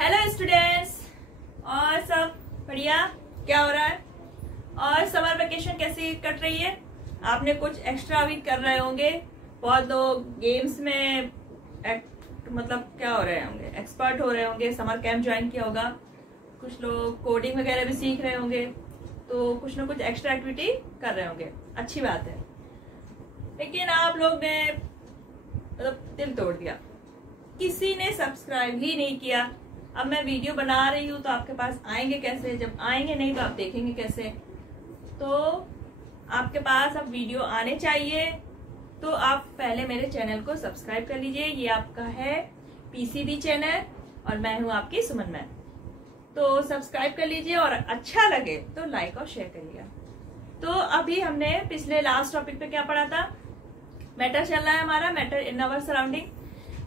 Hello students, और सब बढ़िया? क्या हो रहा है? और समर वेकेशन कैसी कट रही है? आपने कुछ एक्स्ट्रा भी कर रहे होंगे। बहुत लोग गेम्स में मतलब क्या हो रहे होंगे, एक्सपर्ट हो रहे होंगे, समर कैंप ज्वाइन किया होगा। कुछ लोग कोडिंग वगैरह भी सीख रहे होंगे, तो कुछ ना कुछ एक्स्ट्रा एक्टिविटी कर रहे होंगे। अच्छी बात है। लेकिन आप लोग ने मतलब दिल तोड़ दिया, किसी ने सब्सक्राइब ही नहीं किया। अब मैं वीडियो बना रही हूँ तो आपके पास आएंगे कैसे? जब आएंगे नहीं तो आप देखेंगे कैसे? तो आपके पास अब वीडियो आने चाहिए, तो आप पहले मेरे चैनल को सब्सक्राइब कर लीजिए। ये आपका है पीसीबी चैनल और मैं हूँ आपकी सुमन मैम। तो सब्सक्राइब कर लीजिए और अच्छा लगे तो लाइक और शेयर करिएगा। तो अभी हमने पिछले लास्ट टॉपिक पे क्या पढ़ा था? मैटर चल रहा है हमारा, matter in our surrounding.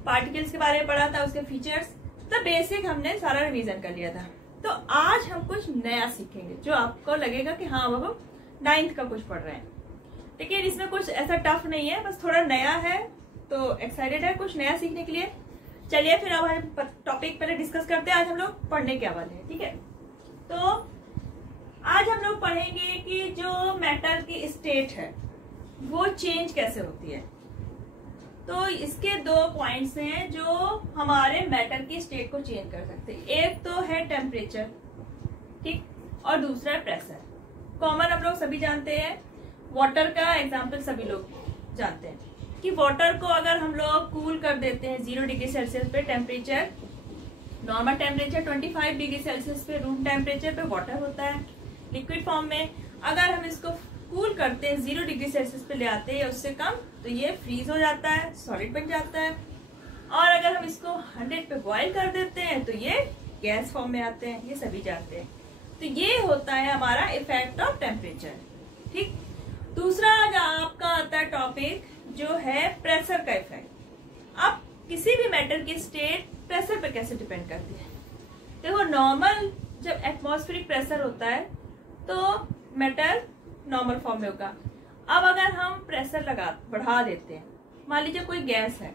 Particles के बारे में पढ़ा था, उसके फीचर्स, तो बेसिक हमने सारा रिवीजन कर लिया था। तो आज हम कुछ नया सीखेंगे जो आपको लगेगा कि हाँ वो 9th का कुछ पढ़ रहे हैं, लेकिन इसमें कुछ ऐसा टफ नहीं है, बस थोड़ा नया है। तो एक्साइटेड है कुछ नया सीखने के लिए। चलिए फिर अब हम टॉपिक पहले डिस्कस करते हैं। आज हम लोग पढ़ने क्या वाले हैं, ठीक है? तो आज हम लोग पढ़ेंगे कि जो मैटर की स्टेट है वो चेंज कैसे होती है। तो इसके 2 पॉइंट्स हैं जो हमारे मैटर की स्टेट को चेंज कर सकते हैं। एक तो है टेम्परेचर, ठीक, और दूसरा है प्रेशर। कॉमन आप लोग सभी जानते हैं, वाटर का एग्जांपल सभी लोग जानते हैं कि वाटर को अगर हम लोग कूल कर देते हैं 0 डिग्री सेल्सियस पे temperature, normal temperature 25 degree Celsius पे रूम टेम्परेचर पे वाटर होता है लिक्विड फॉर्म में। अगर हम इसको कूल करते हैं 0 डिग्री सेल्सियस पे ले आते हैं या उससे कम, तो ये फ्रीज हो जाता है, सॉलिड बन जाता है। और अगर हम इसको 100 पे बॉईल कर देते हैं तो ये गैस फॉर्म में आते हैं, ये सभी जानते हैं। तो ये होता है हमारा इफेक्ट ऑफ टेम्परेचर, ठीक। दूसरा जो आपका आता है टॉपिक जो है प्रेशर का इफेक्ट। अब किसी भी मैटर की स्टेट प्रेशर पे कैसे डिपेंड करती है? देखो, नॉर्मल जब एटमॉस्फेरिक प्रेशर होता है तो मैटर नॉर्मल फॉर्म में होगा। अब अगर हम प्रेशर बढ़ा देते हैं, मान लीजिए कोई गैस है,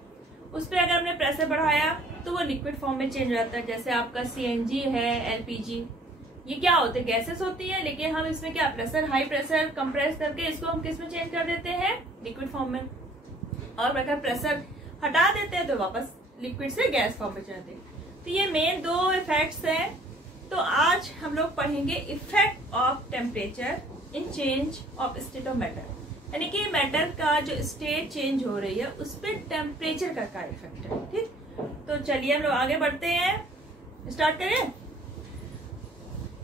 उस पर अगर हमने प्रेशर बढ़ाया तो वो लिक्विड फॉर्म में चेंज हो जाता है। जैसे आपका सीएनजी है, एलपीजी, ये क्या होते हैं? गैसेस होती है, लेकिन हम इसमें क्या प्रेशर, हाई प्रेशर कंप्रेस करके इसको हम किस में चेंज कर देते हैं? लिक्विड फॉर्म में। और अगर प्रेशर हटा देते हैं तो वापस लिक्विड से गैस फॉर्म में चले जाते हैं। तो ये मेन 2 इफेक्ट्स हैं। तो आज हम लोग पढ़ेंगे effect of temperature in change of state of matter, यानी कि मैटर का जो स्टेट चेंज हो रही है उस पर टेम्परेचर का क्या इफेक्ट है, ठीक। तो चलिए हम लोग आगे बढ़ते हैं, स्टार्ट करें।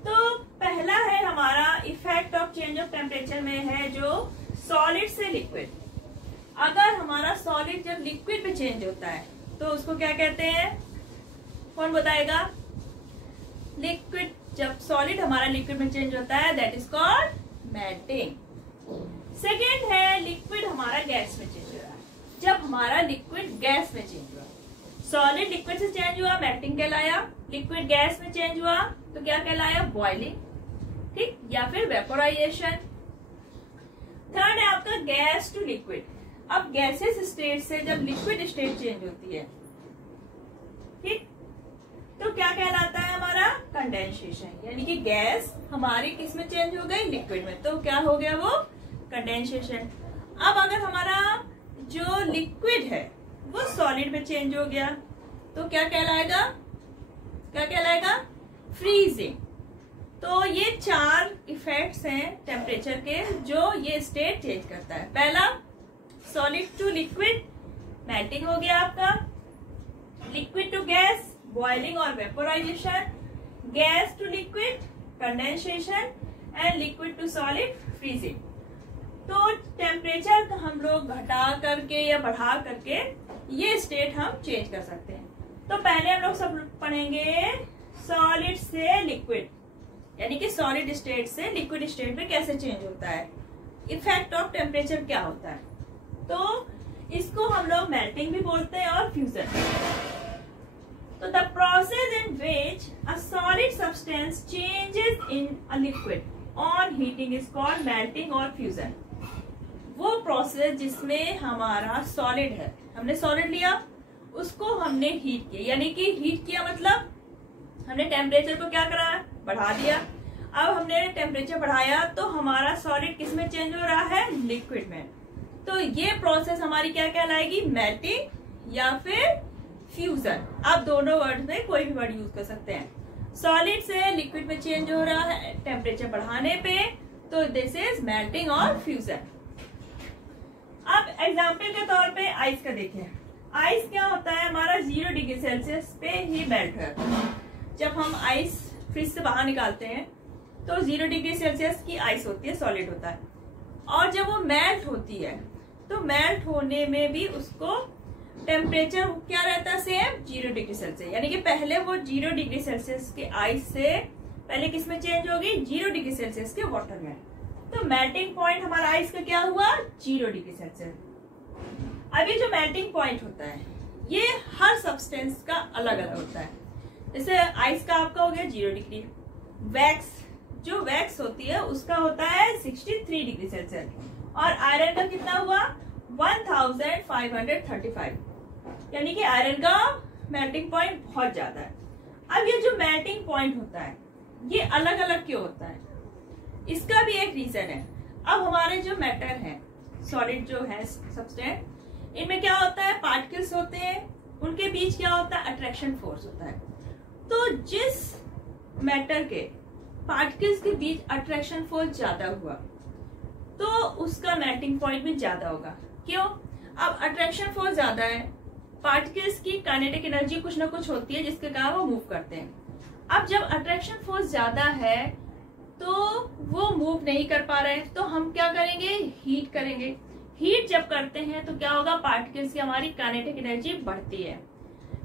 तो पहला है हमारा effect of change of temperature में है जो सॉलिड से लिक्विड। अगर हमारा सॉलिड जब लिक्विड में चेंज होता है तो उसको क्या कहते हैं? कौन बताएगा? लिक्विड, जब सॉलिड हमारा लिक्विड में चेंज होता है that is called melting. Second है लिक्विड हमारा गैस में चेंज हो रहा है। जब हमारा लिक्विड गैस में चेंज हुआ, सॉलिड लिक्विड से चेंज हुआ, मेल्टिंग कहलाया। लिक्विड गैस में चेंज हुआ तो क्या कहलाया? बॉइलिंग, ठीक, या फिर वेपोराइजेशन। थर्ड है आपका गैस टू लिक्विड। अब गैसेस स्टेट से जब लिक्विड स्टेट चेंज होती है, ठीक, तो क्या कहलाता है हमारा? कंडेंसेशन, यानी कि गैस हमारी किस में चेंज हो गई? लिक्विड में। तो क्या हो गया वो? कंडेंसेशन। अब अगर हमारा जो लिक्विड है वो सॉलिड में चेंज हो गया तो क्या कहलाएगा? क्या कहलाएगा? फ्रीजिंग। तो ये 4 इफेक्ट्स हैं टेम्परेचर के जो ये स्टेट चेंज करता है। पहला, सॉलिड टू लिक्विड, मेल्टिंग हो गया आपका। लिक्विड टू गैस, बॉइलिंग और vaporization. Gas to liquid, condensation. And liquid to solid, freezing. तो टेम्परेचर हम लोग घटा करके या बढ़ा करके ये स्टेट हम चेंज कर सकते हैं। तो पहले हम लोग सब पढ़ेंगे सॉलिड से लिक्विड, यानी कि सॉलिड स्टेट से लिक्विड स्टेट में कैसे चेंज होता है, इफेक्ट ऑफ टेम्परेचर क्या होता है। तो इसको हम लोग मेल्टिंग भी बोलते हैं और फ्यूजन। तो the process in which a solid substance changes in a liquid on heating is called melting or fusion। वो प्रोसेस जिसमें हमारा सॉलिड है, हमने सॉलिड लिया, उसको हमने हीट किया, यानी कि हीट किया मतलब हमने टेम्परेचर को क्या करा, बढ़ा दिया। अब हमने टेम्परेचर बढ़ाया तो हमारा सॉलिड किस में चेंज हो रहा है, लिक्विड में। तो ये प्रोसेस हमारी क्या कहलाएगी, मेल्टिंग या फिर फ्यूजन। आप दोनों वर्ड में कोई भी वर्ड यूज कर सकते हैं। सॉलिड से लिक्विड में चेंज हो रहा है टेम्परेचर बढ़ाने पे, तो दिस इज मेल्टिंग और फ्यूजन। अब एग्जाम्पल के तौर पे आइस का देखिए। आइस क्या होता है, हमारा 0 डिग्री सेल्सियस पे ही मेल्ट है। जब हम आइस फ्रिज से बाहर निकालते हैं तो 0 डिग्री सेल्सियस की आइस होती है, सॉलिड होता है। और जब वो मेल्ट होती है तो मेल्ट होने में भी उसको टेम्परेचर क्या रहता है, सेम 0 डिग्री सेल्सियस। यानी कि पहले वो 0 डिग्री सेल्सियस के आइस से पहले किस में चेंज होगी, 0 डिग्री सेल्सियस के वाटर में। तो मेल्टिंग पॉइंट हमारा आइस का क्या हुआ, 0 डिग्री सेल्सियस। अभी जो मेल्टिंग पॉइंट होता है ये हर सब्सटेंस का अलग अलग होता है। जैसे आइस का आपका हो गया 0 डिग्री, वैक्स जो वैक्स होती है उसका होता है 63 डिग्री सेल्सियस, और आयरन का कितना हुआ 1535। यानी कि आयरन का मेल्टिंग पॉइंट बहुत ज्यादा है। अब ये जो मेल्टिंग पॉइंट होता है ये अलग अलग क्यों होता है, इसका भी एक रीजन है। अब हमारे जो मैटर है, सॉलिड जो है सब्सटेंस, इनमें क्या होता है, पार्टिकल्स होते हैं, उनके बीच क्या होता है, अट्रैक्शन फोर्स होता है। तो जिस मैटर के पार्टिकल्स के बीच अट्रैक्शन फोर्स ज्यादा हुआ तो उसका मेल्टिंग पॉइंट भी ज्यादा होगा। क्यों, अब अट्रैक्शन फोर्स ज्यादा है, पार्टिकल्स की काइनेटिक एनर्जी कुछ ना कुछ होती है जिसके कारण वो मूव करते हैं। अब जब अट्रैक्शन फोर्स ज्यादा है तो वो मूव नहीं कर पा रहे हैं, तो हम क्या करेंगे, हीट करेंगे। हीट जब करते हैं तो क्या होगा, पार्टिकल्स की हमारी काइनेटिक एनर्जी बढ़ती है।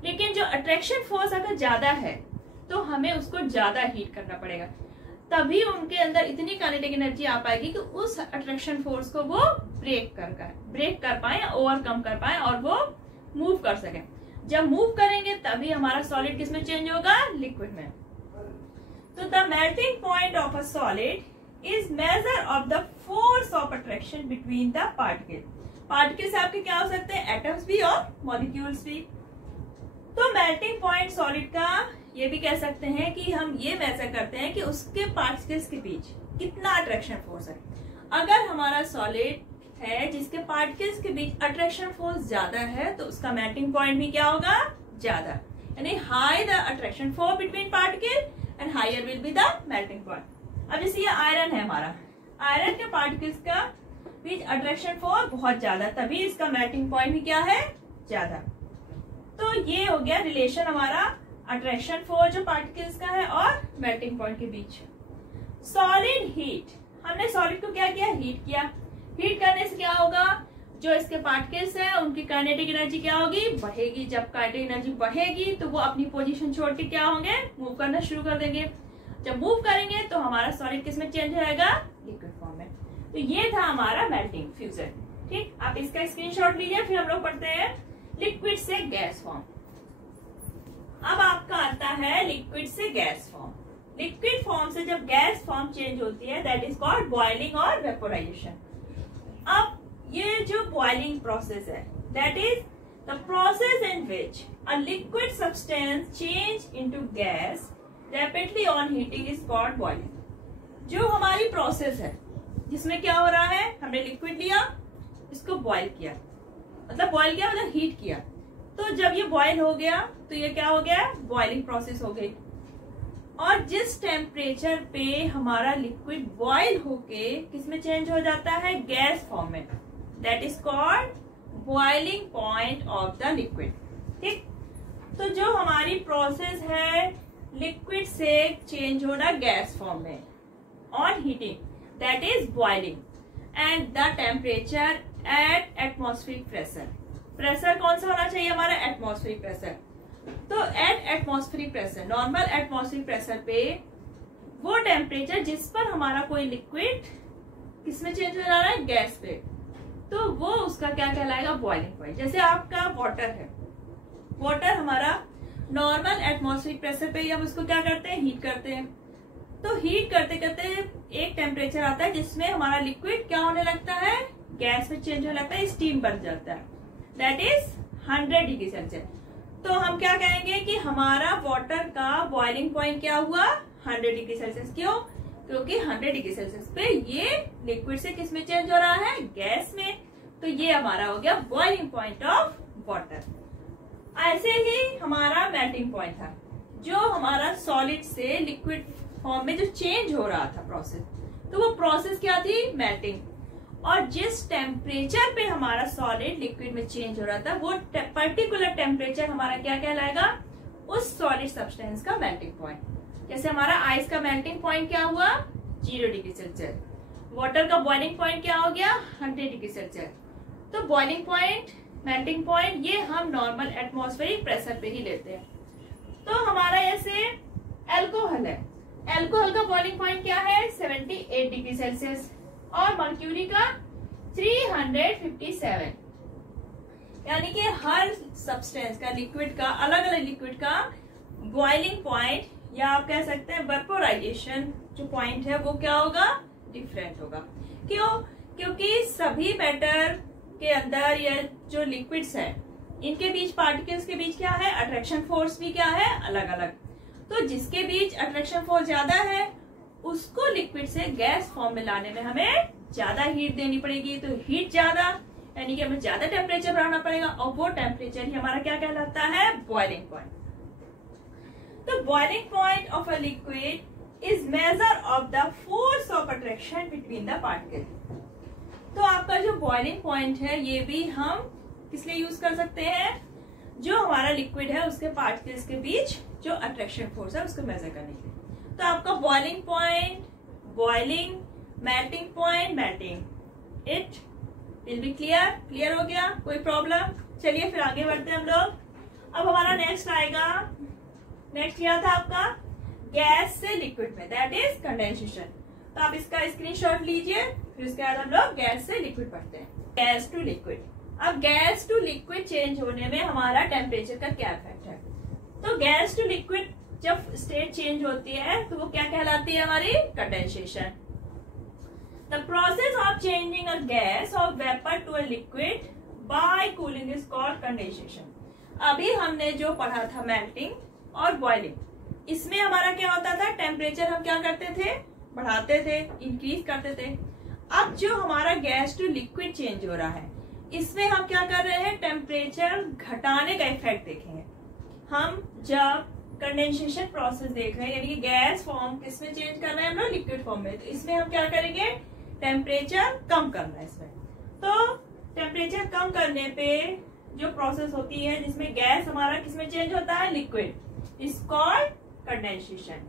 लेकिन जो अट्रैक्शन फोर्स अगर ज्यादा है तो हमें उसको ज्यादा हीट करना पड़ेगा, तभी उनके अंदर इतनी काइनेटिक एनर्जी आ पाएगी कि उस अट्रैक्शन फोर्स को वो ब्रेक कर पाए, ओवरकम कर पाए और वो मूव कर सके। जब मूव करेंगे तभी हमारा सॉलिड किस में चेंज होगा, लिक्विड में। तो the melting point of a solid is measure of the force of attraction between the particle. Particles आपके क्या हो सकते हैं, एटम्स भी और मॉलिक्यूल्स भी। तो मेल्टिंग पॉइंट सॉलिड का ये भी कह सकते हैं कि हम ये मेजर करते हैं कि उसके पार्टिकल्स के बीच कितना अट्रैक्शन फोर्स है। अगर हमारा सॉलिड है जिसके पार्टिकल्स के बीच अट्रैक्शन फोर्स ज्यादा है तो उसका मेल्टिंग पॉइंट भी क्या होगा, ज्यादा। यानी high the attraction force between particle and higher will be the melting point. अब जैसे ये आयरन है हमारा, आयरन के पार्टिकल्स का बीच अट्रैक्शन फोर्स बहुत ज्यादा, तभी इसका मेल्टिंग पॉइंट भी क्या है, ज्यादा। तो ये हो गया रिलेशन हमारा अट्रैक्शन फोर्स जो पार्टिकल्स का है और मेल्टिंग पॉइंट के बीच। सॉलिड हीट, हमने सॉलिड को क्या किया, हीट किया। हीट करने से क्या होगा, जो इसके पार्टिकल्स हैं उनकी काइनेटिक एनर्जी क्या होगी, बढ़ेगी। जब काइनेटिक एनर्जी बढ़ेगी तो वो अपनी पोजीशन छोड़ के क्या होंगे, मूव करना शुरू कर देंगे। जब मूव करेंगे तो हमारा सॉलिड किस में चेंज हो जाएगा, लिक्विड फॉर्म में। तो ये था हमारा मेल्टिंग फ्यूजन। ठीक, आप इसका स्क्रीनशॉट लीजिए। फिर हम लोग पढ़ते हैं लिक्विड से गैस फॉर्म। अब आपका आता है लिक्विड से गैस फॉर्म। लिक्विड फॉर्म से जब गैस फॉर्म चेंज होती है दैट इज कॉल्ड बॉइलिंग और वेपोराइजेशन। अब ये जो बॉइलिंग प्रोसेस है that is the process in which a liquid substance change into gas rapidly on heating is called boiling. जो हमारी प्रोसेस है जिसमें क्या हो रहा है, हमने लिक्विड लिया, इसको बॉइल किया, मतलब बॉइल किया मतलब हीट किया। तो जब ये बॉइल हो गया तो ये क्या हो गया, बॉइलिंग प्रोसेस हो गई। और जिस टेम्परेचर पे हमारा लिक्विड बॉइल होके किसमें चेंज हो जाता है, गैस फॉर्म में, that is called boiling point of the liquid. ठीक, तो जो हमारी प्रोसेस है लिक्विड से चेंज होना गैस फॉर्म में on heating, that is boiling, and the temperature at atmospheric pressure. Pressure कौन सा होना चाहिए हमारा, एटमॉस्फेरिक प्रेशर। तो at atmospheric pressure, normal atmospheric pressure पे वो टेम्परेचर जिस पर हमारा कोई लिक्विड किसमें चेंज हो रहा है, गैस पे, तो वो उसका क्या कहलाएगा, बॉइलिंग पॉइंट। जैसे आपका वाटर है, वाटर हमारा नॉर्मल एटमॉस्फेरिक प्रेशर पे हम उसको क्या करते हैं, हीट करते हैं। तो हीट करते करते एक टेम्परेचर आता है जिसमें हमारा लिक्विड क्या होने लगता है, गैस में चेंज होने लगता है, स्टीम बन जाता है, दैट इज 100 डिग्री सेल्सियस। तो हम क्या कहेंगे कि हमारा वाटर का बॉइलिंग पॉइंट क्या हुआ, 100 डिग्री सेल्सियस। क्यों? क्योंकि 100 डिग्री सेल्सियस पे ये लिक्विड से किस में चेंज हो रहा है, गैस में। तो ये हमारा हो गया बॉइलिंग पॉइंट ऑफ वाटर। ऐसे ही हमारा मेल्टिंग पॉइंट था, जो हमारा सॉलिड से लिक्विड फॉर्म में जो चेंज हो रहा था प्रोसेस, तो वो प्रोसेस क्या थी, मेल्टिंग। और जिस टेम्परेचर पे हमारा सॉलिड लिक्विड में चेंज हो रहा था, वो पर्टिकुलर टेम्परेचर हमारा क्या कहलाएगा, उस सॉलिड सब्सटेंस का मेल्टिंग पॉइंट। जैसे हमारा आइस का मेल्टिंग पॉइंट क्या हुआ, 0 डिग्री सेल्सियस। वाटर का बॉइलिंग पॉइंट क्या हो गया, 100 डिग्री सेल्सियस। तो बॉइलिंग पॉइंट, मेल्टिंग पॉइंट, ये हम नॉर्मल एटमॉस्फेरिक प्रेशर पे ही लेते हैं। तो हमारा ऐसे एल्कोहल है, एल्कोहल का बॉइलिंग पॉइंट क्या है, 78 डिग्री सेल्सियस। और मर्क्यूरी का 357। यानी कि हर सब्सटेंस का, लिक्विड का, अलग अलग लिक्विड का बॉइलिंग पॉइंट, या आप कह सकते हैं वेपोराइजेशन जो पॉइंट है, वो क्या होगा, डिफरेंट होगा। क्यों? क्योंकि सभी मैटर के अंदर या जो लिक्विड्स है, इनके बीच, पार्टिकल्स के बीच क्या है, अट्रैक्शन फोर्स भी क्या है, अलग अलग। तो जिसके बीच अट्रैक्शन फोर्स ज्यादा है, उसको लिक्विड से गैस फॉर्म में लाने में हमें ज्यादा हीट देनी पड़ेगी। तो हीट ज्यादा, यानी कि हमें ज्यादा टेम्परेचर बढ़ाना पड़ेगा, और वो टेम्परेचर ही हमारा क्या कहलाता है, बॉइलिंग पॉइंट। तो boiling point of a liquid is measure of the force of attraction between the particle. तो आपका जो बॉइलिंग पॉइंट है, ये भी हम किस लिए यूज कर सकते हैं, जो हमारा लिक्विड है उसके पार्टिकल्स के बीच जो अट्रैक्शन फोर्स है उसको मेजर करने के लिए। तो आपका boiling point, boiling, melting point, melting, it will be clear. Clear हो गया, कोई प्रॉब्लम? चलिए फिर आगे बढ़ते हैं हम लोग। अब हमारा नेक्स्ट आएगा, नेक्स्ट क्या था आपका, गैस से लिक्विड में, दैट इज कंडेंसेशन। तो आप इसका स्क्रीनशॉट लीजिए, फिर उसके बाद हम लोग गैस से लिक्विड पढ़ते हैं। Gas to liquid. अब गैस टू लिक्विड चेंज होने में हमारा टेम्परेचर का क्या इफेक्ट है। तो गैस टू लिक्विड जब स्टेट चेंज होती है तो वो क्या कहलाती है हमारी, condensation. The process of changing a gas or vapour to a liquid by cooling is called condensation. अभी हमने जो पढ़ा था मेल्टिंग और बॉइलिंग, इसमें हमारा क्या होता था, टेम्परेचर हम क्या करते थे, बढ़ाते थे, इंक्रीज करते थे। अब जो हमारा गैस टू लिक्विड चेंज हो रहा है, इसमें हम क्या कर रहे हैं, टेम्परेचर घटाने का इफेक्ट देखेंगे। हम जब कंडेंसेशन प्रोसेस देख रहे हैं, यानी कि गैस फॉर्म किसमें चेंज कर रहे हैं हम लोग, लिक्विड फॉर्म में, तो इसमें हम क्या करेंगे, टेम्परेचर कम करना है इसमें। तो टेम्परेचर कम करने पे जो प्रोसेस होती है, जिसमें गैस हमारा किसमें चेंज होता है, लिक्विड, इज कॉल्ड कंडेंसेशन।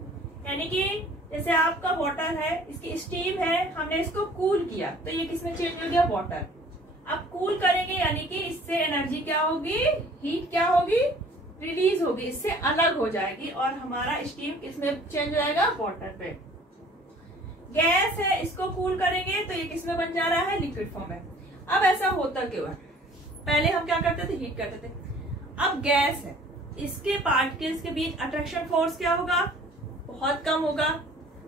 यानी कि जैसे आपका वाटर है, इसकी स्टीम है, हमने इसको कूल किया, तो ये किसमें चेंज हो गया, वाटर। अब कूल करेंगे, यानी कि इससे एनर्जी क्या होगी, हीट क्या होगी, रिलीज होगी, इससे अलग हो जाएगी, और हमारा स्टीम किसमें चेंज हो जाएगा, वाटर पे। गैस है, इसको कूल करेंगे तो ये किसमें बन जा रहा है, लिक्विड फॉर्म में। अब ऐसा होता क्यों है, पहले हम क्या करते थे, हीट करते थे। अब गैस है, इसके पार्टिकल्स के बीच अट्रैक्शन फोर्स क्या होगा, बहुत कम होगा,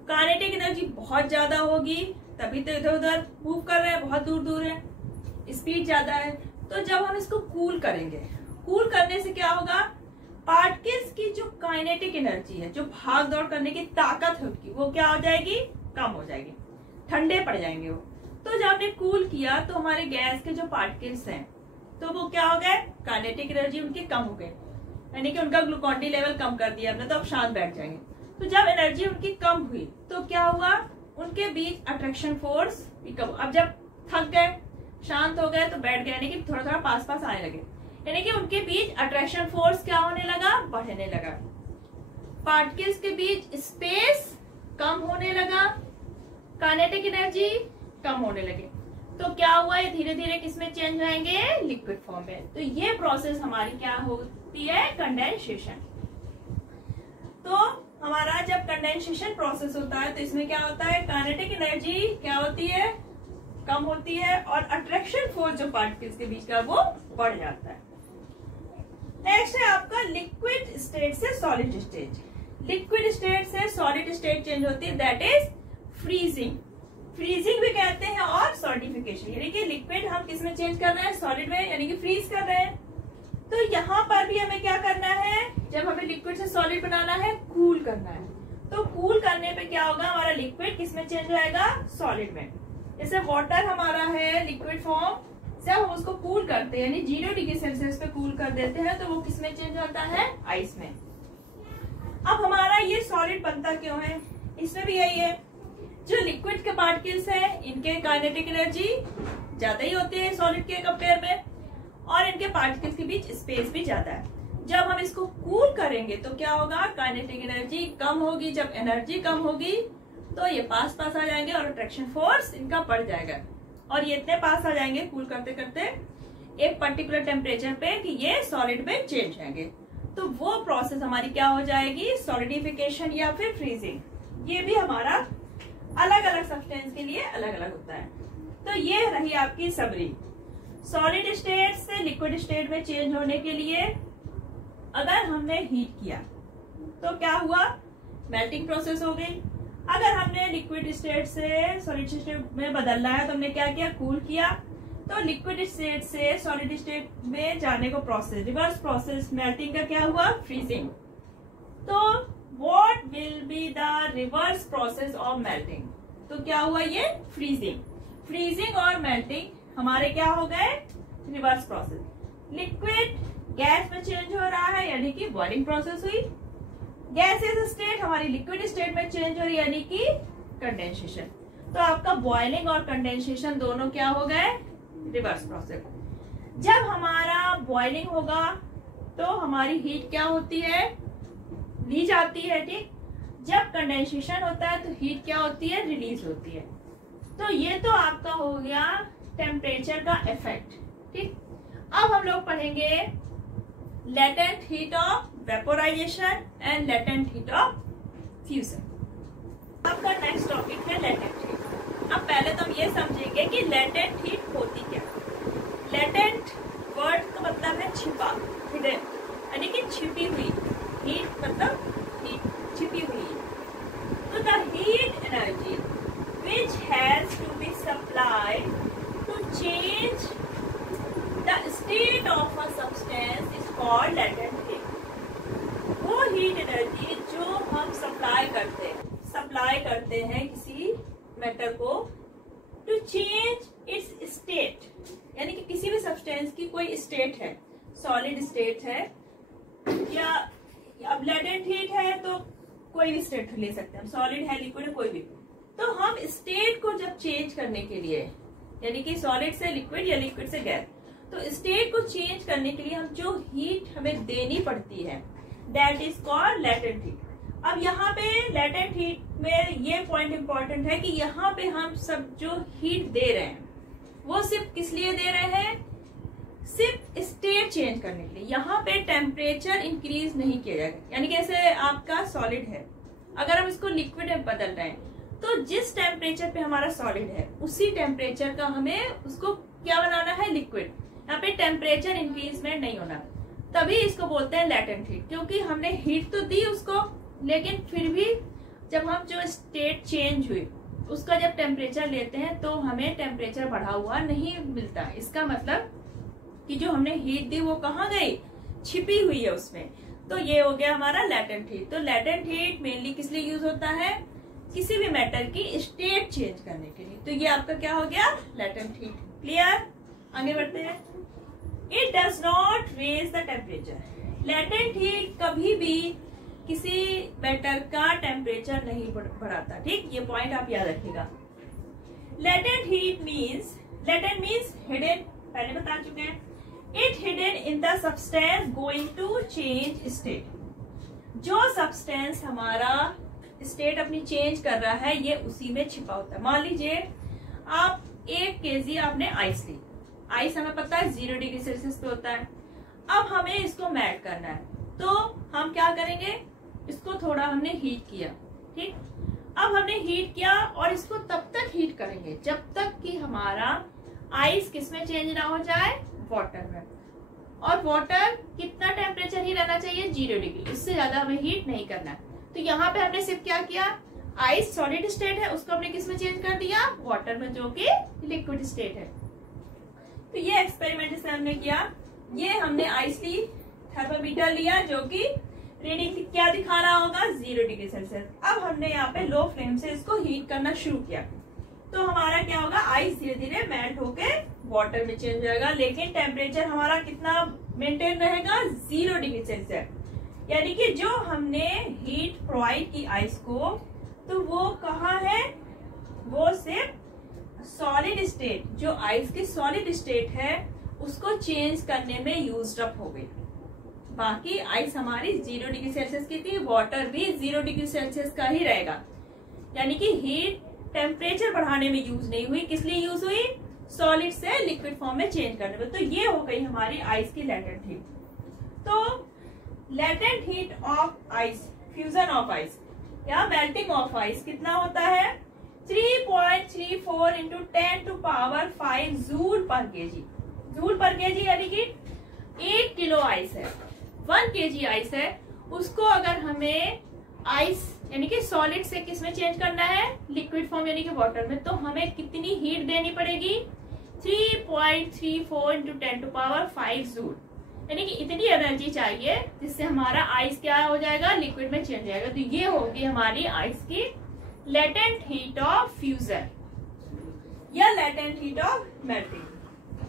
काइनेटिक एनर्जी बहुत ज्यादा होगी, तभी तो इधर उधर मूव कर रहे हैं, बहुत दूर दूर है, स्पीड ज्यादा है। तो जब हम इसको कूल करेंगे, कूल करने से क्या होगा, पार्टिकल्स की जो काइनेटिक एनर्जी है, जो भाग दौड़ करने की ताकत है उनकी, वो क्या हो जाएगी, कम हो जाएगी, ठंडे पड़ जाएंगे वो। तो जब हमने कूल किया तो हमारे गैस के जो पार्टिकल्स हैं, तो वो क्या हो गए, काइनेटिक एनर्जी उनकी कम हो गई, यानी कि उनका ग्लूकोन डी लेवल कम कर दिया हमने, तो अब शांत बैठ जाएंगे। तो जब एनर्जी उनकी कम हुई तो क्या हुआ, उनके बीच अट्रैक्शन फोर्स भी कम। अब जब थक गए, शांत हो गए, तो बैठ गए, यानी कि थोड़ा थोड़ा पास पास आने लगे, यानी कि उनके बीच अट्रैक्शन फोर्स क्या होने लगा, बढ़ने लगा। पार्टिकल्स के बीच स्पेस कम होने लगा, काइनेटिक एनर्जी कम होने लगे। तो क्या हुआ, ये धीरे धीरे किसमें चेंज होंगे, लिक्विड फॉर्म में। तो ये प्रोसेस हमारी क्या होती है, कंडेंसेशन। तो हमारा जब कंडेंसेशन प्रोसेस होता है तो इसमें क्या होता है, काइनेटिक एनर्जी क्या होती है, कम होती है, और अट्रैक्शन फोर्स जो पार्टिकल्स के बीच का वो बढ़ जाता है। नेक्स्ट है आपका लिक्विड स्टेट से सॉलिड स्टेट। लिक्विड स्टेट से सॉलिड स्टेट चेंज होती है, दैट इज फ्रीजिंग। फ्रीजिंग भी कहते हैं और सॉलिडिफिकेशन, यानी कि लिक्विड हम किस में चेंज कर रहे हैं, सॉलिड में, यानी कि फ्रीज कर रहे हैं। तो यहाँ पर भी हमें क्या करना है, जब हमें लिक्विड से सॉलिड बनाना है, कूल करना है। तो कूल करने पे क्या होगा, हमारा लिक्विड किस में चेंज हो जाएगा, सॉलिड में। जैसे वाटर हमारा है लिक्विड फॉर्म, जब हम उसको कूल करते हैं यानी 0 डिग्री सेल्सियस पे कूल कर देते हैं तो वो किस में चेंज होता है, आइस में। अब हमारा ये सॉलिड बनता क्यों है, इसमें भी यही है, जो लिक्विड के पार्टिकल्स है इनके काइनेटिक एनर्जी ज्यादा ही होती है सॉलिड के कंपेयर में, और इनके पार्टिकल्स के बीच स्पेस भी ज्यादा है। जब हम इसको कूल करेंगे तो क्या होगा, काइनेटिक एनर्जी कम होगी। जब एनर्जी कम होगी तो ये पास पास आ जाएंगे और अट्रैक्शन फोर्स इनका बढ़ जाएगा, और ये इतने पास आ जाएंगे कूल करते करते एक पर्टिकुलर टेम्परेचर पे कि ये सॉलिड में चेंज जाएंगे। तो वो प्रोसेस हमारी क्या हो जाएगी, सॉलिडिफिकेशन या फिर फ्रीजिंग। ये भी हमारा अलग अलग सब्सटेंस के लिए अलग अलग होता है। तो ये रही आपकी समरी। सॉलिड स्टेट से लिक्विड स्टेट में चेंज होने के लिए अगर हमने हीट किया तो क्या हुआ, मेल्टिंग प्रोसेस हो गई। अगर हमने लिक्विड स्टेट से सॉलिड स्टेट में बदलना है तो हमने क्या किया, कूल किया। तो लिक्विड स्टेट से सॉलिड स्टेट में जाने को प्रोसेस, रिवर्स प्रोसेस, मेल्टिंग का क्या हुआ, फ्रीजिंग। तो what will be the reverse process of melting, तो क्या हुआ, ये फ्रीजिंग। फ्रीजिंग और मेल्टिंग हमारे क्या हो गए, रिवर्स प्रोसेस। लिक्विड गैस में चेंज हो रहा है यानी कि बॉइलिंग प्रोसेस हुई। गैसेस स्टेट हमारी लिक्विड स्टेट में चेंज हो रही है यानी कि कंडेंसेशन। तो आपका बॉइलिंग और कंडेंसेशन दोनों क्या हो गए, रिवर्स प्रोसेस। जब हमारा बॉइलिंग होगा तो हमारी हीट क्या होती है, ली जाती है, ठीक। जब कंडेंसेशन होता है तो हीट क्या होती है, रिलीज होती है। तो ये तो आपका हो गया टेम्परेचर का इफेक्ट, ठीक। अब हम लोग पढ़ेंगे latent heat of vaporisation and latent heat of fusion. आपका नेक्स्ट टॉपिक है लेटेंट हीट। अब पहले तो हम ये समझेंगे कि लेटेंट हीट होती क्या। लेटेंट वर्ड का मतलब है छिपा, हिडन, यानी कि छिपी हुई। हीट मतलब हीट, छिपी हुई। तो the heat energy which has to be supplied to change the state of a substance is called latent heat. वो हीट एनर्जी जो हम सप्लाई करते हैं किसी मैटर को टू चेंज इट्स स्टेट, यानी कि किसी भी सब्सटेंस की कोई स्टेट है, सॉलिड स्टेट है या अब लेटेंट हीट है तो कोई भी स्टेट ले सकते हैं, सॉलिड है, लिक्विड है, कोई भी। तो हम स्टेट को जब चेंज करने के लिए, यानी कि सॉलिड से लिक्विड या लिक्विड से गैस, तो स्टेट को चेंज करने के लिए हम जो हीट हमें देनी पड़ती है that is called latent heat. अब यहाँ पे लेटेंट हीट में ये पॉइंट इंपॉर्टेंट है कि यहाँ पे हम सब जो हीट दे रहे हैं वो सिर्फ किस लिए दे रहे हैं, सिर्फ स्टेट चेंज करने के लिए। यहाँ पे टेम्परेचर इंक्रीज नहीं किया जाएगा, यानी कि जैसे आपका सॉलिड है, अगर हम इसको लिक्विड में बदल रहे हैं तो जिस टेम्परेचर पे हमारा सॉलिड है उसी टेम्परेचर का हमें उसको क्या बनाना है, लिक्विड। यहाँ पे टेम्परेचर इंक्रीजमेंट नहीं होना, तभी इसको बोलते हैं लेटेंट हीट। क्योंकि हमने हीट तो दी उसको, लेकिन फिर भी जब हम जो स्टेट चेंज हुई उसका जब टेम्परेचर लेते हैं तो हमें टेम्परेचर बढ़ा हुआ नहीं मिलता। इसका मतलब कि जो हमने हीट दी वो कहाँ गई, छिपी हुई है उसमें। तो ये हो गया हमारा लेटेंट हीट। तो लेटेंट हीट मेनली किस लिए यूज होता है, किसी भी मैटर की स्टेट चेंज करने के लिए। तो ये आपका क्या हो गया, लेटेंट हीट। क्लियर, आगे बढ़ते हैं। It does not raise the temperature. Latent heat कभी भी किसी मैटर का टेम्परेचर नहीं बढ़ाता, ठीक। ये पॉइंट आप याद रखिएगा। Latent heat means, latent means hidden, पहले बता चुके हैं। It hidden in the substance going to change state. जो सब्सटेंस हमारा स्टेट अपनी चेंज कर रहा है ये उसी में छिपा होता है। मान लीजिए आप 1 kg आपने आइस ली, आइस हमें पता है 0 डिग्री सेल्सियस पे होता है। अब हमें इसको मेल्ट करना है तो हम क्या करेंगे, इसको थोड़ा हमने हीट किया, ठीक। अब हमने हीट किया और इसको तब तक हीट करेंगे जब तक कि हमारा आइस किसमें चेंज ना हो जाए, वाटर में। और वाटर कितना टेम्परेचर ही रहना चाहिए, 0 डिग्री, इससे ज्यादा हमें हीट नहीं करना है। तो यहाँ पे हमने सिर्फ क्या किया, आइस सॉलिड स्टेट है उसको हमने किस में चेंज कर दिया, वाटर में, जो कि लिक्विड स्टेट है। तो ये एक्सपेरिमेंट से हमने किया। ये हमने आइस ली, थर्मामीटर लिया जो कि रीडिंग क्या दिखाना होगा 0 डिग्री सेल्सियस। अब हमने यहाँ पे लो फ्लेम से इसको हीट करना शुरू किया तो हमारा क्या होगा, आइस धीरे धीरे मेल्ट होके वाटर में चेंज हो जाएगा, लेकिन टेम्परेचर हमारा कितना मेंटेन रहेगा 0 डिग्री सेल्सियस। यानी कि जो हमने हीट प्रोवाइड की आइस को, तो वो कहाँ है, वो सिर्फ सॉलिड स्टेट, जो आइस की सॉलिड स्टेट है उसको चेंज करने में यूज्ड अप हो गई। बाकी आइस हमारी 0 डिग्री सेल्सियस की थी, वाटर भी 0 डिग्री सेल्सियस का ही रहेगा। यानी कि हीट टेम्परेचर बढ़ाने में यूज नहीं हुई, किस लिए यूज हुई, सॉलिड से लिक्विड फॉर्म में चेंज करने में। तो ये हो गई हमारी आइस की लेटेंट हीट। तो latent heat of ice, fusion of ice या मेल्टिंग ऑफ आइस कितना होता है, 3.34 into 10 to power 5 joule per kg. Joule per kg यानी कि 1 किलो आइस है, 1 केजी आइस है, उसको अगर हमें आइस यानी कि सॉलिड से किस में चेंज करना है, लिक्विड फॉर्म यानी कि वाटर में, तो हमें कितनी हीट देनी पड़ेगी, 3.34 इंटू 10 टू पावर 5 जूल। यानी कि इतनी एनर्जी चाहिए जिससे हमारा आइस क्या हो जाएगा, लिक्विड में चेंज हो जाएगा। तो ये होगी हमारी आइस की लेटेंट हीट ऑफ फ्यूजन या लेटेंट हीट ऑफ मेल्टिंग।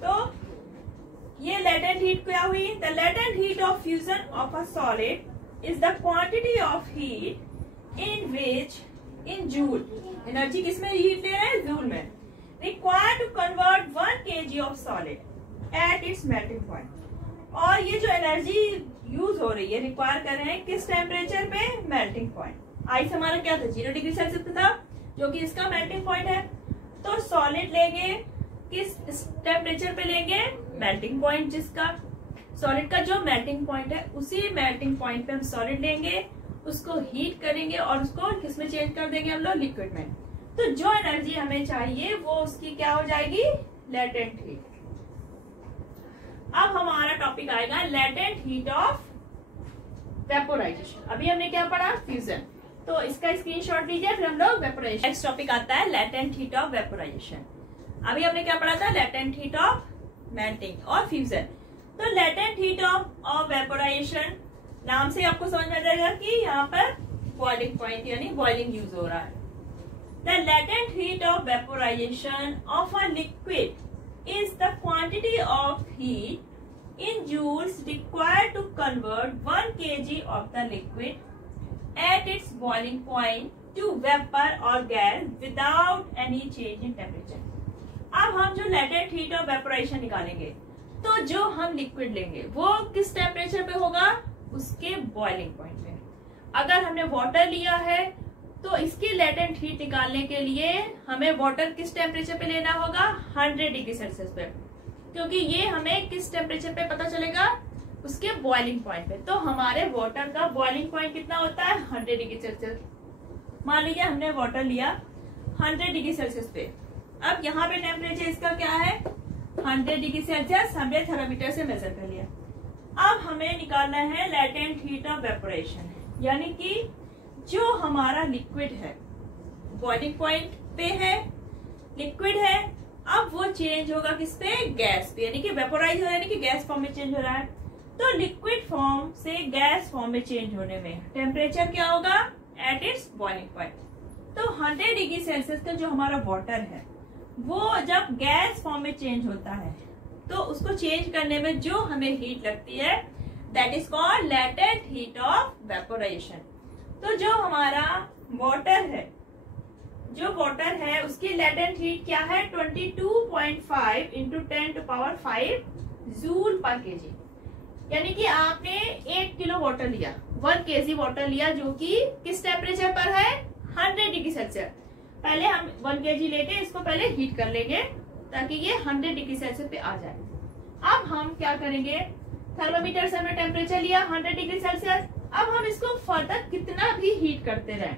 तो ये लेटेंट हीट क्या हुई, the latent heat of fusion of a solid is the quantity of heat in which in joule, energy किसमें हीट ले रहे हैं, जूल में, required to convert 1 kg of solid at its melting point. और ये जो एनर्जी यूज हो रही है, रिक्वायर कर रहे हैं किस टेम्परेचर पे, मेल्टिंग पॉइंट। आइस हमारा क्या था, 0 डिग्री सेल्सियस पे था, जो कि इसका मेल्टिंग पॉइंट है। तो सॉलिड लेंगे किस टेम्परेचर पे लेंगे, मेल्टिंग पॉइंट, जिसका सॉलिड का जो मेल्टिंग पॉइंट है उसी मेल्टिंग पॉइंट पे हम सॉलिड लेंगे, उसको हीट करेंगे और उसको किसमें चेंज कर देंगे हम लोग, लिक्विड में। तो जो एनर्जी हमें चाहिए वो उसकी क्या हो जाएगी, लेटेंट हीट। अब हमारा टॉपिक आएगा लेटेंट हीट ऑफ वेपोराइजेशन। अभी हमने क्या पढ़ा, फ्यूजन, तो इसका स्क्रीनशॉट लीजिए, फिर हम लोग वेपोराइजेशन। नेक्स्ट टॉपिक आता है लेटेंट हीट ऑफ वेपोराइजेशन। अभी हमने क्या पढ़ा था, लेटेंट हीट ऑफ मेल्टिंग और फ्यूजन। तो लेटेंट हीट ऑफ वेपोराइजेशन नाम से आपको समझ में आ जाएगा कि यहाँ पर बॉइलिंग पॉइंट यानी बॉइलिंग यूज हो रहा है। The latent heat of vaporisation of a liquid is the quantity of heat in joules required to convert 1 kg of the liquid at its boiling point to vapour or gas without any change in temperature. अब हम जो latent heat of vaporisation निकालेंगे, तो जो हम liquid लेंगे वो किस टेम्परेचर पे होगा, उसके बॉइलिंग पॉइंट पे। अगर हमने वाटर लिया है तो इसकी लेटेंट हीट निकालने के लिए हमें वाटर किस टेम्परेचर पे लेना होगा, 100 डिग्री सेल्सियस पे, क्योंकि ये हमें किस टेम्परेचर पे पता चलेगा, उसके बॉइलिंग पॉइंट पे। तो हमारे वाटर का बॉइलिंग पॉइंट कितना होता है, 100 डिग्री सेल्सियस। मान लीजिए हमने वाटर लिया 100 डिग्री सेल्सियस पे। अब यहाँ पे टेम्परेचर इसका क्या है, 100 डिग्री सेल्सियस, हमने थर्मामीटर से मेजर कर लिया। अब हमें निकालना है लेटेंट हीट ऑफ वेपोरेशन, यानी कि जो हमारा लिक्विड है बॉइलिंग पॉइंट पे है, लिक्विड है, अब वो चेंज होगा किस पे, गैस पे, यानी कि वेपोराइज हो रहा है, यानी कि गैस फॉर्म में चेंज हो रहा है। तो लिक्विड फॉर्म से गैस फॉर्म में चेंज होने में टेम्परेचर क्या होगा, एट इट्स बॉइलिंग पॉइंट। तो 100 डिग्री सेल्सियस का जो हमारा वाटर है वो जब गैस फॉर्म में चेंज होता है तो उसको चेंज करने में जो हमें हीट लगती है that is called latent heat of vaporisation. तो जो हमारा वाटर है, जो वाटर है उसकी लेटेंट हीट क्या है, 22.5 into 10 to power 5 joule per kg. यानी कि आपने 1 किलो वाटर लिया, 1 kg वाटर लिया, जो कि किस टेम्परेचर पर है, 100 डिग्री सेल्सियस। पहले हम 1 kg लेके इसको पहले हीट कर लेंगे ताकि ये 100 डिग्री सेल्सियस पे आ जाए। अब हम क्या करेंगे, थर्मामीटर से हमने टेम्परेचर लिया 100 डिग्री सेल्सियस। अब हम इसको फर्दर कितना भी हीट करते रहें,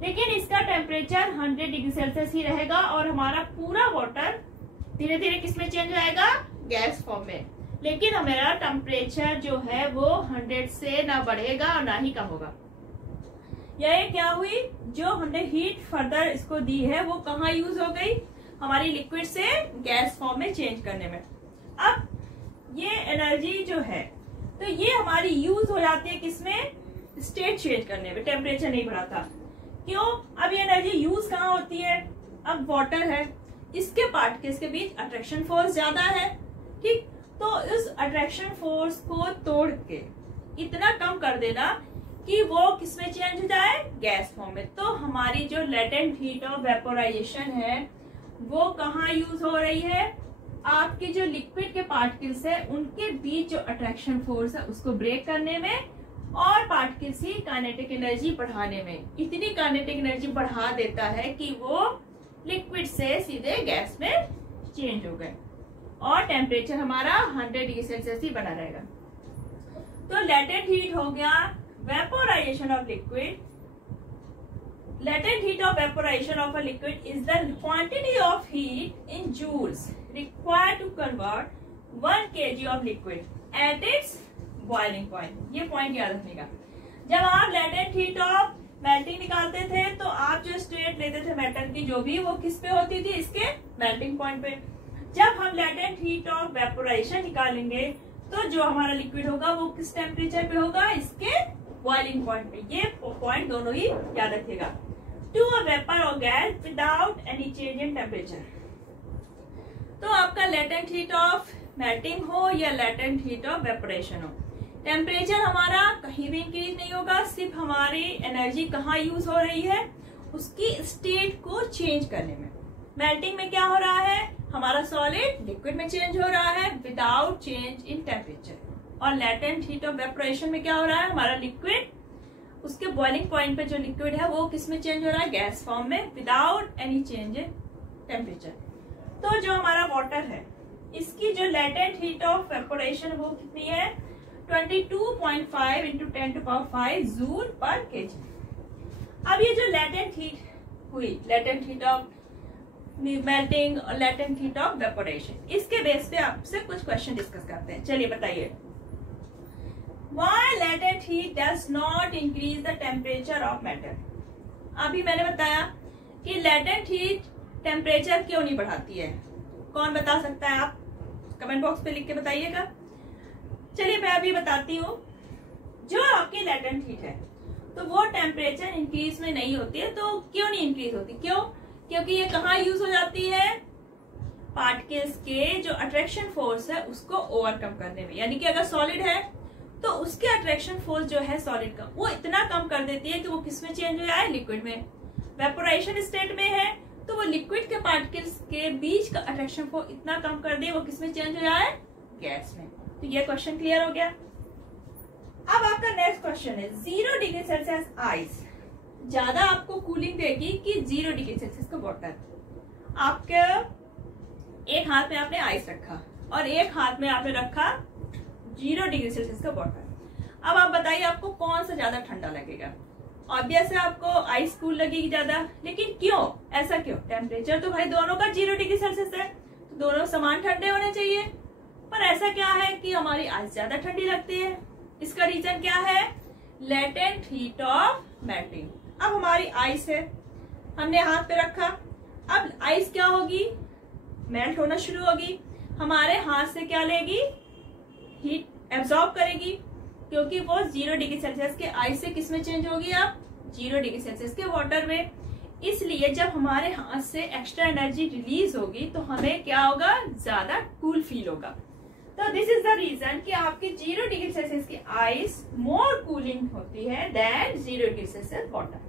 लेकिन इसका टेम्परेचर 100 डिग्री सेल्सियस ही रहेगा और हमारा पूरा वाटर धीरे धीरे किसमें चेंज हो जाएगा, गैस फॉर्म में। लेकिन हमारा टेम्परेचर जो है वो 100 से ना बढ़ेगा और ना ही कम होगा। यह क्या हुई, जो हमने हीट फर्दर इसको दी है वो कहाँ यूज हो गई, हमारी लिक्विड से गैस फॉर्म में चेंज करने में। अब ये एनर्जी जो है तो ये हमारी यूज हो जाती है किसमें, स्टेट चेंज करने में, टेम्परेचर नहीं बढ़ाता। क्यों, अब ये एनर्जी यूज कहाँ होती है, अब वाटर है, इसके पार्टिकल्स के बीच अट्रैक्शन फोर्स ज्यादा है, ठीक, तो इस अट्रैक्शन फोर्स को तोड़ के इतना कम कर देना कि वो किसमें चेंज हो जाए, गैस फॉर्म में। तो हमारी जो लेटेंट हीट ऑफ वेपोराइजेशन है वो कहाँ यूज हो रही है, आपके जो लिक्विड के पार्टिकल्स है उनके बीच जो अट्रैक्शन फोर्स है उसको ब्रेक करने में और पार्टिकल्स की काइनेटिक एनर्जी बढ़ाने में। इतनी काइनेटिक एनर्जी बढ़ा देता है कि वो लिक्विड से सीधे गैस में चेंज हो गए और टेम्परेचर हमारा 100 डिग्री सेल्सियस ही बना रहेगा। तो लेटेंट हीट हो गया vaporisation of liquid. Latent heat of evaporation of a liquid is the quantity of heat in joules required to convert 1 kg of liquid at its boiling point। ये point याद रखने का। जब आप latent heat of melting निकालते थे तो आप जो स्टेट लेते थे मेटल की जो भी, वो किस पे होती थी, इसके मेल्टिंग पॉइंट पे। जब हम latent heat of vaporization निकालेंगे तो जो हमारा लिक्विड होगा वो किस टेम्परेचर पे होगा, इसके बॉइलिंग पॉइंट पे। ये पॉइंट दोनों ही याद रखिएगा। To a vapour or gas without any change in temperature. तो आपका लेटेंट हीट ऑफ मेल्टिंग हो या लेटेंट हीट ऑफ वेपोरेशन हो, टेम्परेचर हमारा कहीं भी इंक्रीज नहीं होगा, सिर्फ हमारी एनर्जी कहाँ यूज हो रही है, उसकी स्टेट को चेंज करने में। मेल्टिंग में क्या हो रहा है, हमारा सॉलिड लिक्विड में चेंज हो रहा है विदाउट चेंज इन टेम्परेचर। और लेटेंट हीट ऑफ वेपोरेशन में क्या हो रहा है, हमारा लिक्विड उसके बॉइलिंग पॉइंट पे जो लिक्विड है वो किसमें चेंज हो रहा है, गैस फॉर्म में without any change in temperature. तो जो हमारा वाटर है इसकी जो लेटेंट हीट ऑफ वेपोरेशन वो कितनी है, 22.5 इंटू 10⁵ जूल पर केजी। अब ये जो लेटेंट हीट हुई, लेटेंट हीट ऑफ मेल्टिंग और लेटेंट हीट ऑफ वेपोरेशन, इसके बेस पे आपसे कुछ क्वेश्चन डिस्कस करते हैं। चलिए बताइए, Why latent heat does not increase the temperature of matter? अभी मैंने बताया कि latent heat टेम्परेचर क्यों नहीं बढ़ाती है, कौन बता सकता है, आप कमेंट बॉक्स पे लिख के बताइएगा। चलिए मैं अभी बताती हूँ। जो आपकी latent heat है तो वो टेम्परेचर इंक्रीज में नहीं होती है, तो क्यों नहीं इंक्रीज होती, क्यों, क्योंकि ये कहाँ यूज हो जाती है, पार्टिकल्स के जो अट्रैक्शन फोर्स है उसको ओवरकम करने में। यानी कि अगर सॉलिड है तो उसके अट्रैक्शन फोर्स जो है सॉलिड का वो इतना कम कर देती है कि वो किसमें चेंज हो जाए, लिक्विड में। वेपोराइजेशन स्टेट में है तो वो लिक्विड के पार्टिकल्स के बीच का अट्रैक्शन फोर्स इतना कम कर दे वो किसमें चेंज हो जाए, गैस में। तो ये क्वेश्चन क्लियर हो गया। अब आपका नेक्स्ट क्वेश्चन है, 0 डिग्री सेल्सियस आइस ज्यादा आपको कूलिंग देगी कि 0 डिग्री सेल्सियस का वाटर। आपके एक हाथ में आपने आइस रखा और एक हाथ में आपने रखा 0 डिग्री सेल्सियस का वाटर। अब आप बताइए आपको कौन सा ज्यादा ठंडा लगेगा। ऑब्वियस है आपको आइस कूल लगेगी ज्यादा, लेकिन क्यों, ऐसा क्यों, टेम्परेचर तो भाई दोनों का 0 डिग्री सेल्सियस है तो दोनों समान ठंडे होने चाहिए, पर ऐसा क्या है कि हमारी आइस ज्यादा ठंडी लगती है। इसका रीजन क्या है, लेटेंट हीट ऑफ मेल्टिंग। अब हमारी आइस है, हमने हाथ पे रखा, अब आइस क्या होगी, मेल्ट होना शुरू होगी, हमारे हाथ से क्या लेगी, हीट एब्जॉर्ब करेगी, क्योंकि वो 0 डिग्री सेल्सियस के आइस से किस में चेंज होगी, अब 0 डिग्री सेल्सियस के वाटर में। इसलिए जब हमारे हाथ से एक्स्ट्रा एनर्जी रिलीज होगी तो हमें क्या होगा, ज्यादा कूल फील होगा। तो दिस इज द रीजन कि आपकी 0 डिग्री सेल्सियस की आइस मोर कूलिंग होती है than 0 degree Celsius water.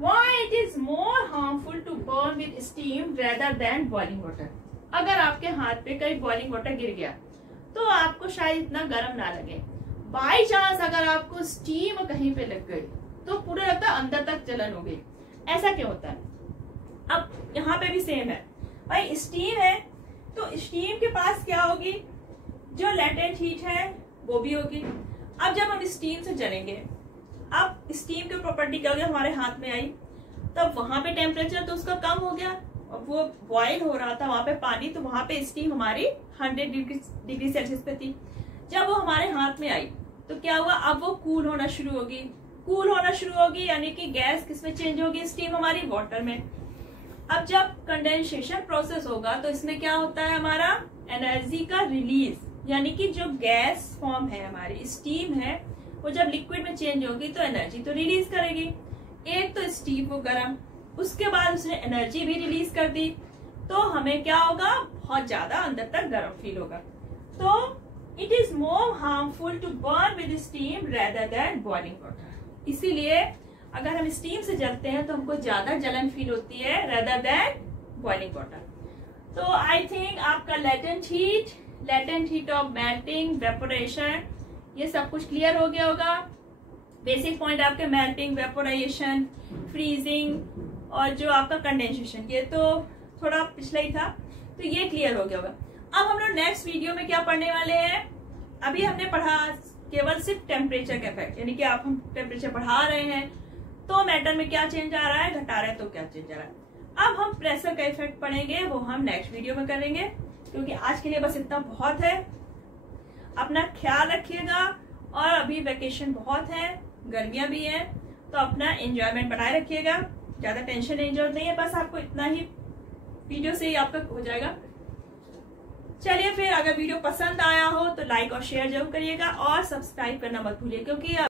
Why it is more harmful to burn with steam rather than boiling water? अगर आपके हाथ पे कहीं बॉइलिंग वाटर गिर गया तो आपको शायद इतना गर्म ना लगे। बाई चांस अगर आपको स्टीम कहीं पे लग गई तो पूरा लगता है अंदर तक जलन हो गई। ऐसा क्यों होता है? अब यहाँ पे भी सेम है भाई, स्टीम है तो स्टीम के पास क्या होगी, जो लेटेंट हीट है वो भी होगी। अब जब हम स्टीम से जलेंगे, अब स्टीम की प्रॉपर्टी क्या होगी, हमारे हाथ में आई तब वहां पे टेम्परेचर तो उसका कम हो गया, वो बॉइल हो रहा था वहां पे पानी, तो वहां पे स्टीम हमारी 100 डिग्री सेल्सियस पे थी। जब वो हमारे हाथ में आई तो क्या हुआ, अब वो कूल होना शुरू होगी, कूल होना शुरू होगी यानी कि गैस किसमें चेंज होगी, स्टीम हमारी वाटर में। अब जब कंडेंसेशन प्रोसेस होगा तो इसमें क्या होता है, हमारा एनर्जी का रिलीज यानी कि जो गैस फॉर्म है हमारी स्टीम है वो जब लिक्विड में चेंज होगी तो एनर्जी तो रिलीज करेगी। एक तो स्टीम को गर्म, उसके बाद उसने एनर्जी भी रिलीज कर दी, तो हमें क्या होगा, बहुत ज्यादा अंदर तक गर्म फील होगा। तो it is more harmful to burn with steam rather than boiling water. इसीलिए अगर हम स्टीम से जलते हैं तो हमको ज्यादा जलन फील होती है रेदर देन बॉइलिंग वाटर। तो आई थिंक आपका latent heat of melting, vaporation, ये सब कुछ क्लियर हो गया होगा। बेसिक पॉइंट आपके मेल्टिंग, वेपोरेशन, फ्रीजिंग और जो आपका कंडेंसेशन, ये तो थोड़ा पिछला ही था, तो ये क्लियर हो गया होगा। अब हम लोग नेक्स्ट वीडियो में क्या पढ़ने वाले हैं, अभी हमने पढ़ा केवल सिर्फ टेम्परेचर का इफेक्ट, यानी कि आप हम टेम्परेचर बढ़ा रहे हैं तो मैटर में क्या चेंज आ रहा है, घटा रहे हैं तो क्या चेंज आ रहा है। अब हम प्रेशर का इफेक्ट पढ़ेंगे, वो हम नेक्स्ट वीडियो में करेंगे, क्योंकि आज के लिए बस इतना बहुत है। अपना ख्याल रखिएगा, और अभी वेकेशन बहुत है, गर्मियां भी हैं, तो अपना एंजॉयमेंट बनाए रखिएगा। ज्यादा टेंशन एंजॉय नहीं है, बस आपको इतना ही वीडियो से ही आपका हो जाएगा। चलिए फिर, अगर वीडियो पसंद आया हो तो लाइक और शेयर जरूर करिएगा और सब्सक्राइब करना मत भूलिए, क्योंकि